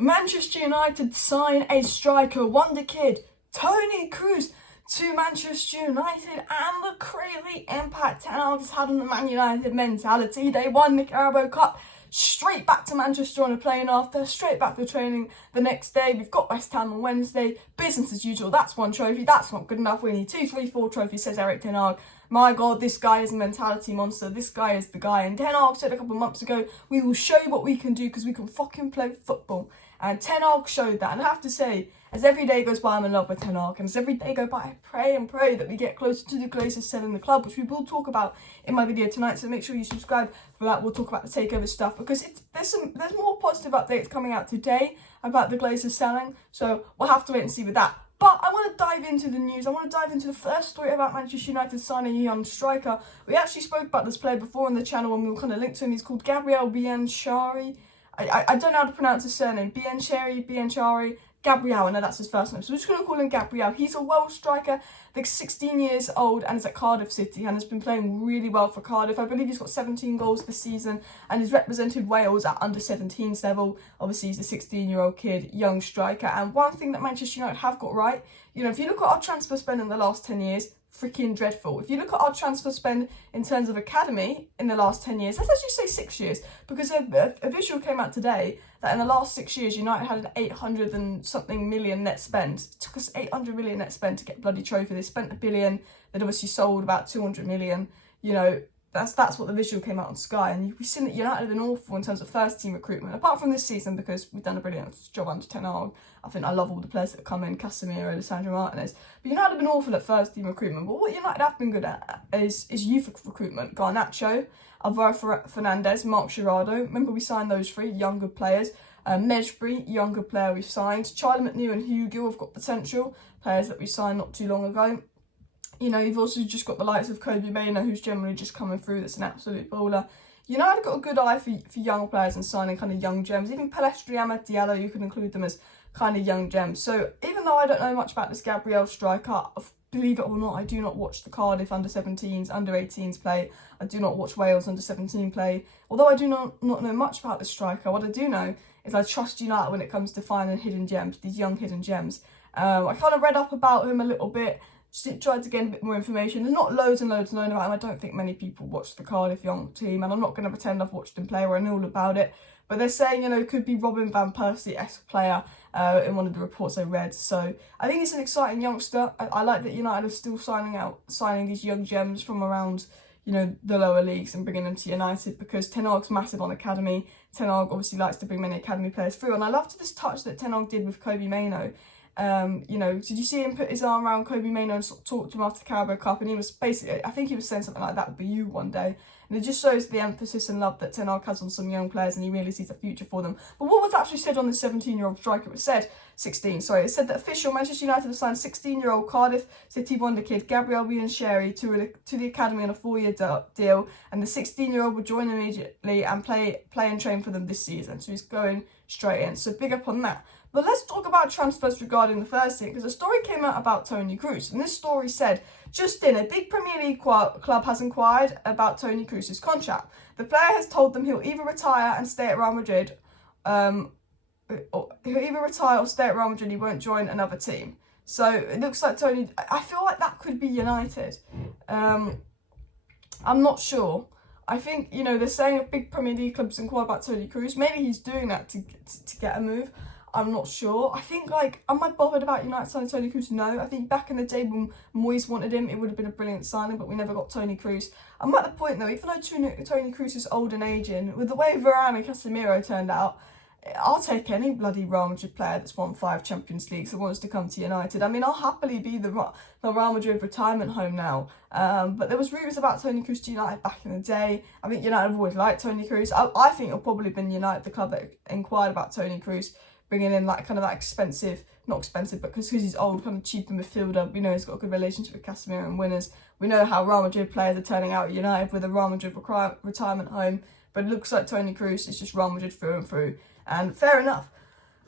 Manchester United sign a striker, wonderkid, Toni Kroos, to Manchester United, and the crazy impact Ten Hag has had on the Man United mentality. They won the Carabao Cup, straight back to Manchester on a plane after, straight back to training the next day. We've got West Ham on Wednesday, business as usual. That's one trophy, that's not good enough. We need 2, 3, 4 trophies, says Erik Ten Hag. My God, this guy is a mentality monster. This guy is the guy. And Ten Hag said a couple of months ago, we will show you what we can do because we can fucking play football. And Ten Hag showed that. And I have to say, as every day goes by, I'm in love with Ten Hag. And as every day goes by, I pray and pray that we get closer to the greatest selling the club, which we will talk about in my video tonight. So make sure you subscribe for that. We'll talk about the takeover stuff because there's more positive updates coming out today about the Glazers selling. So we'll have to wait and see with that. But I want to dive into the news. I want to dive into the first story about Manchester United signing a young striker. We actually spoke about this player before on the channel and we were kind of linked to him. He's called Gabriele Biancheri. I don't know how to pronounce his surname. Biancheri. Gabriel, I know that's his first name, so we're just going to call him Gabriel. He's a Welsh striker, like 16 years old, and is at Cardiff City and has been playing really well for Cardiff. I believe he's got 17 goals this season and he's represented Wales at under 17s level. Obviously, he's a 16-year-old kid, young striker. And one thing that Manchester United have got right, you know, if you look at our transfer spend in the last 10 years, freaking dreadful. If you look at our transfer spend in terms of academy in the last 10 years, let's actually say 6 years, because a visual came out today that in the last 6 years, United had an 800 and something million net spend. It took us 800 million net spend to get a bloody trophy. They spent $1 billion. They'd obviously sold about 200 million. You know, that's what the visual came out on Sky. And we've seen that United have been awful in terms of first team recruitment, apart from this season because we've done a brilliant job under Ten Hag. I think I love all the players that have come in, Casemiro, Lisandro Martinez. But United have been awful at first team recruitment. But what United have been good at is youth recruitment. Garnacho, Alvaro Fernandez, Mark Jurado. Remember we signed those 3 younger players. Mejbri, younger player we've signed. Charlie McNeil and Hugo have got potential. Players that we signed not too long ago. You know, you've also just got the likes of Kobe Mainoo, who's generally just coming through. That's an absolute baller. United got a good eye for young players and signing kind of young gems. Even Pelestri, Amad Diallo, you can include them as kind of young gems. So even though I don't know much about this Gabriel striker, believe it or not, I do not watch the Cardiff under 17s, under 18s play. I do not watch Wales under 17 play. Although I do not know much about this striker, what I do know is I trust United when it comes to finding hidden gems, these young hidden gems. I kind of read up about him a little bit. Just tried to get a bit more information. There's not loads and loads known about him. I don't think many people watch the Cardiff young team, and I'm not going to pretend I've watched him play or I know all about it. But they're saying, you know, could be Robin van Persie-esque player in one of the reports I read. So I think it's an exciting youngster. I like that United are still signing these young gems from around, you know, the lower leagues and bringing them to United because Ten Hag's massive on academy. Ten Hag obviously likes to bring many academy players through, and I loved this touch that Ten Hag did with Kobe Mainoo. You know, did you see him put his arm around Kobe Mainoo and sort of talk to him after the Carabao Cup? And he was basically, I think he was saying something like, that would be you one day. And it just shows the emphasis and love that Ten Hag has on some young players, and he really sees a future for them. But what was actually said on the 17-year-old striker? It said, 16, sorry. It said that official Manchester United have signed 16-year-old Cardiff City wonderkid Gabriele Biancheri to the academy on a 4-year deal. And the 16-year-old will join immediately and play and train for them this season. So he's going straight in. So big up on that. But let's talk about transfers regarding the first thing, because a story came out about Toni Kroos, and this story said, just in, a big Premier League club has inquired about Toni Kroos' contract. The player has told them he'll either retire and stay at Real Madrid, or stay at Real Madrid, he won't join another team. So it looks like Toni, I feel like that could be United. I'm not sure. I think, you know, they're saying a big Premier League club's inquired about Toni Kroos. Maybe he's doing that to get a move. I'm not sure. I think, like, am I bothered about United signing Toni Kroos? No. I think back in the day when Moyes wanted him, it would have been a brilliant signing, but we never got Toni Kroos. I'm at the point, though, even though Toni Kroos is old and aging, with the way Varane and Casemiro turned out, I'll take any bloody Real Madrid player that's won 5 Champions Leagues that wants to come to United. I mean, I'll happily be the Real Madrid retirement home now. But there was rumours about Toni Kroos to United back in the day. I think United have always liked Toni Kroos. I think it'll probably been United, the club that inquired about Toni Kroos, bringing in like kind of that expensive, not expensive, but because he's old, kind of cheaper midfielder. We know he's got a good relationship with Casemiro and winners. We know how Real Madrid players are turning out at United with a Real Madrid retirement home. But it looks like Toni Kroos is just Real Madrid through and through. And fair enough.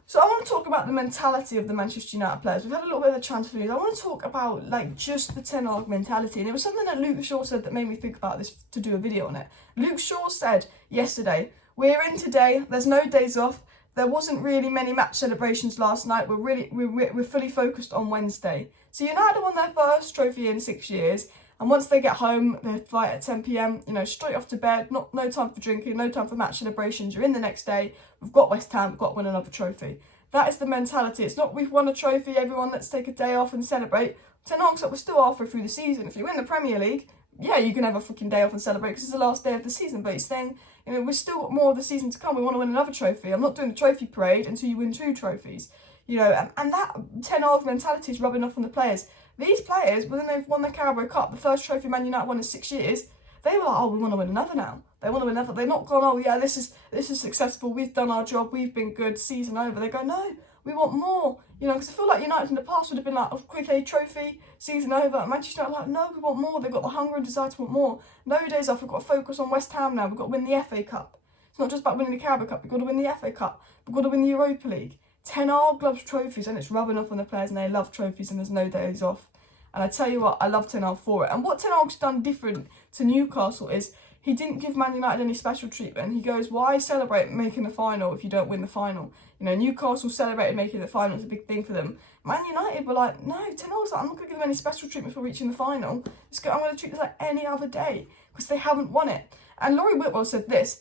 So I want to talk about the mentality of the Manchester United players. We've had a little bit of the transfer news. I want to talk about like just the Ten Hag mentality. And it was something that Luke Shaw said that made me think about this to do a video on it. Luke Shaw said yesterday, "We're in today. There's no days off. There wasn't really many match celebrations last night. We're fully focused on Wednesday. So United won their first trophy in 6 years, and once they get home, they flight at 10 p.m. Straight off to bed. No time for drinking, no time for match celebrations. You're in the next day. We've got West Ham. We've got to win another trophy. That is the mentality. It's not we've won a trophy. Everyone, let's take a day off and celebrate. Ten Hag's like, we're still halfway through the season. If you win the Premier League, yeah, you can have a freaking day off and celebrate because it's the last day of the season. But he's saying, we've still got more of the season to come. We want to win another trophy. I'm not doing the trophy parade until you win 2 trophies. And that Ten Hag mentality is rubbing off on the players. These players, when they've won the Carabao Cup, the first trophy Man United won in 6 years, they were like, oh, we want to win another now. They want to win another. They're not gone, oh yeah, this is successful. We've done our job. We've been good. Season over. They go, no, we want more. Because I feel like United in the past would have been like, oh, quick, a trophy, season over. And Manchester United like, no, we want more. They've got the hunger and desire to want more. No days off. We've got to focus on West Ham now. We've got to win the FA Cup. It's not just about winning the Carabao Cup. We've got to win the FA Cup. We've got to win the Europa League. Ten Hag loves trophies, and it's rubbing off on the players, and they love trophies, and there's no days off. And I tell you what, I love Ten Hag for it. And what Ten Hag's done different to Newcastle is he didn't give Man United any special treatment. He goes, why celebrate making the final if you don't win the final? Newcastle celebrated making the final. It's a big thing for them. Man United were like, no, Ten Hag's like, I'm not going to give them any special treatment for reaching the final. I'm going to treat this like any other day because they haven't won it. And Laurie Whitwell said this.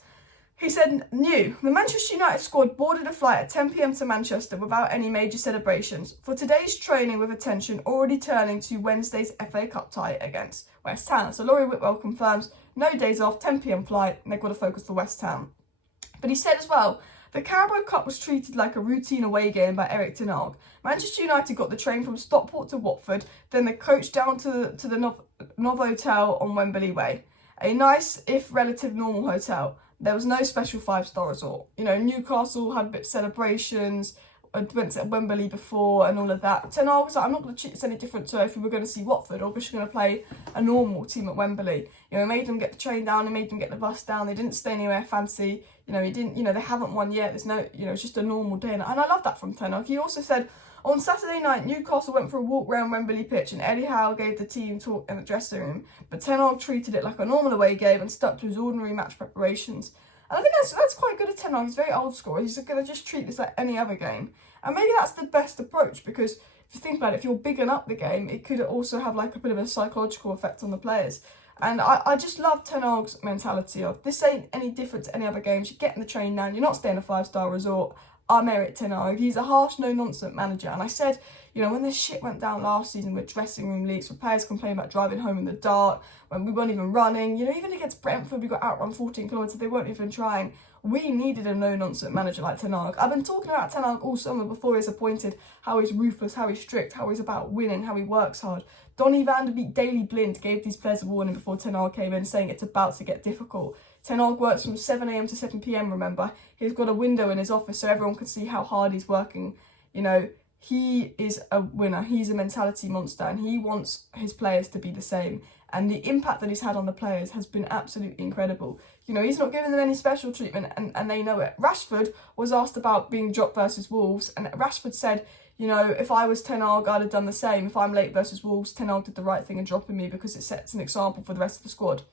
He said, the Manchester United squad boarded a flight at 10 p.m. to Manchester without any major celebrations for today's training, with attention already turning to Wednesday's FA Cup tie against West Ham. So Laurie Whitwell confirms no days off, 10 p.m. flight, and they've got to focus for West Ham. But he said as well, the Carabao Cup was treated like a routine away game by Erik Ten Hag. Manchester United got the train from Stockport to Watford, then the coach down to the Novotel on Wembley Way. A nice, if relative normal hotel. There was no special 5-star resort. Newcastle had a bit of celebrations, went to Wembley before and all of that. Ten Hag was like, I'm not going to treat this any different to if we were going to see Watford or we're just going to play a normal team at Wembley. He made them get the train down, he made them get the bus down, they didn't stay anywhere fancy. He didn't, they haven't won yet, there's no, it's just a normal day. And I love that from Ten Hag. He also said, on Saturday night, Newcastle went for a walk around Wembley pitch and Eddie Howe gave the team talk in the dressing room, but Ten Hag treated it like a normal away game and stuck to his ordinary match preparations. And I think that's quite good of Ten Hag. He's very old school. He's going to just treat this like any other game. And maybe that's the best approach, because if you think about it, if you're bigging up the game, it could also have like a bit of a psychological effect on the players. And I just love Ten Hag's mentality of, this ain't any different to any other games. You're getting the train down. You're not staying in a 5-star resort. I'm Erik Ten Hag. He's a harsh, no-nonsense manager. And I said, when this shit went down last season with dressing room leaks, with players complaining about driving home in the dark, when we weren't even running, even against Brentford, we got outrun 14 kilometres, they weren't even trying. We needed a no-nonsense manager like Ten Hag. I've been talking about Ten Hag all summer before he's appointed, how he's ruthless, how he's strict, how he's about winning, how he works hard. Donny van der Beek, Daley Blind gave these players a warning before Ten Hag came in, saying it's about to get difficult. Ten Hag works from 7 a.m. to 7 p.m, remember. He's got a window in his office so everyone can see how hard he's working. He is a winner. He's a mentality monster, and he wants his players to be the same. And the impact that he's had on the players has been absolutely incredible. He's not giving them any special treatment, and they know it. Rashford was asked about being dropped versus Wolves, and Rashford said, if I was Ten Hag, I'd have done the same. If I'm late versus Wolves, Ten Hag did the right thing in dropping me because it sets an example for the rest of the squad.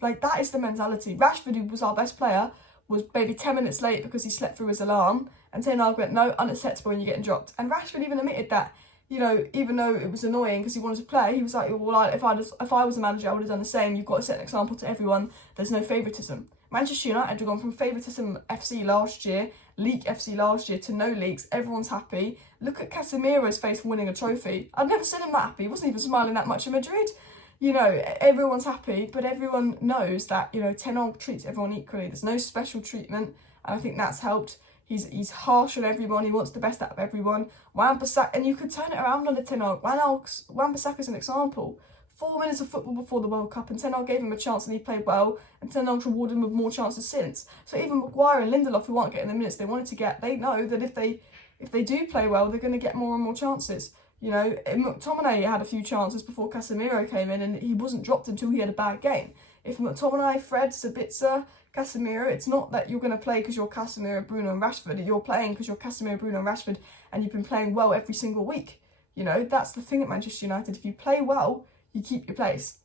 Like, that is the mentality. Rashford, who was our best player, was maybe 10 minutes late because he slept through his alarm, and Ten Hag went, no, unacceptable, and you're getting dropped. And Rashford even admitted that, even though it was annoying because he wanted to play, he was like, well, if I was a manager, I would have done the same. You've got to set an example to everyone. There's no favouritism. Manchester United have gone from favouritism FC last year, League FC last year, to no leagues. Everyone's happy. Look at Casemiro's face for winning a trophy. I've never seen him that happy. He wasn't even smiling that much in Madrid. Everyone's happy, but everyone knows that, Ten Hag treats everyone equally. There's no special treatment, and I think that's helped. He's harsh on everyone. He wants the best out of everyone. Wan-Bissaka, and you could turn it around under Ten Hag. Wan-Bissaka is an example. 4 minutes of football before the World Cup, and Ten Hag gave him a chance and he played well, and Ten Hag rewarded him with more chances since. So even Maguire and Lindelof, who aren't getting the minutes they wanted to get, they know that if they do play well, they're going to get more and more chances. McTominay had a few chances before Casemiro came in, and he wasn't dropped until he had a bad game. If McTominay, Fred, Sabitzer, Casemiro, it's not that you're going to play because you're Casemiro, Bruno and Rashford. You're playing because you're Casemiro, Bruno and Rashford, and you've been playing well every single week. That's the thing at Manchester United. If you play well, you keep your place.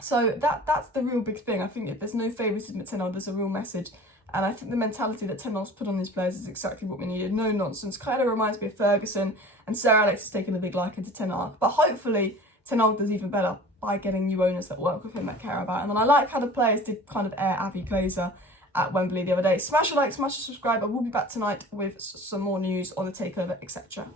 So that's the real big thing. I think if there's no favouritism at Ten Hag, there's a real message. And I think the mentality that Ten Hag's put on these players is exactly what we needed. No nonsense. Kind of reminds me of Ferguson, and Sir Alex has taken a big liking to Ten Hag. But hopefully Ten Hag does even better by getting new owners that work with him, that care about him. And I like how the players did kind of air Avi Glazer at Wembley the other day. Smash a like, smash a subscribe. I will be back tonight with some more news on the takeover, etc.